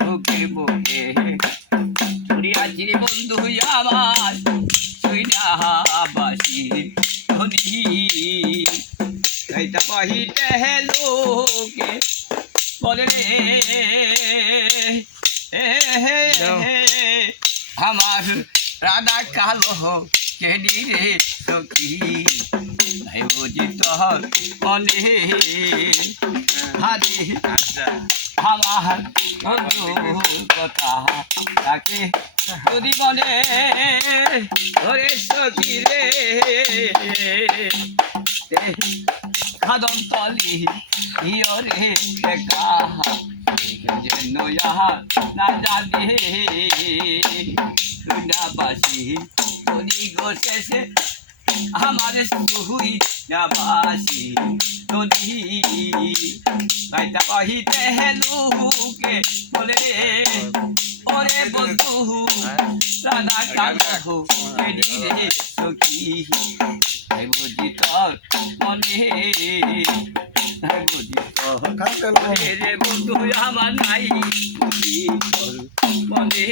বুকে বুকে ছড়িয়াছি বন্ধু আমার তুই না বাসি ধনী। এইটা কহিতে লোকে বলে রে। আমার রাধা কালো কেডি রে সখী নাই বুঝি তোর আমার বন্ধু কথা তাকে যদি মনে ধরে সখী রে খাদম তলি ইয়রে দেখা যেন না জানি শুনাবাসী যদি গোশেষে আমার সুহুই নাবাসী যদি বাইতা কহিতে হেলুকে বলে, ওরে বন্ধু রাধা কালো কেডি রে সখী। বুঝি তোর মনে বুঝি তোর রে বন্ধু, আমার নাই। বুঝি তোর মনে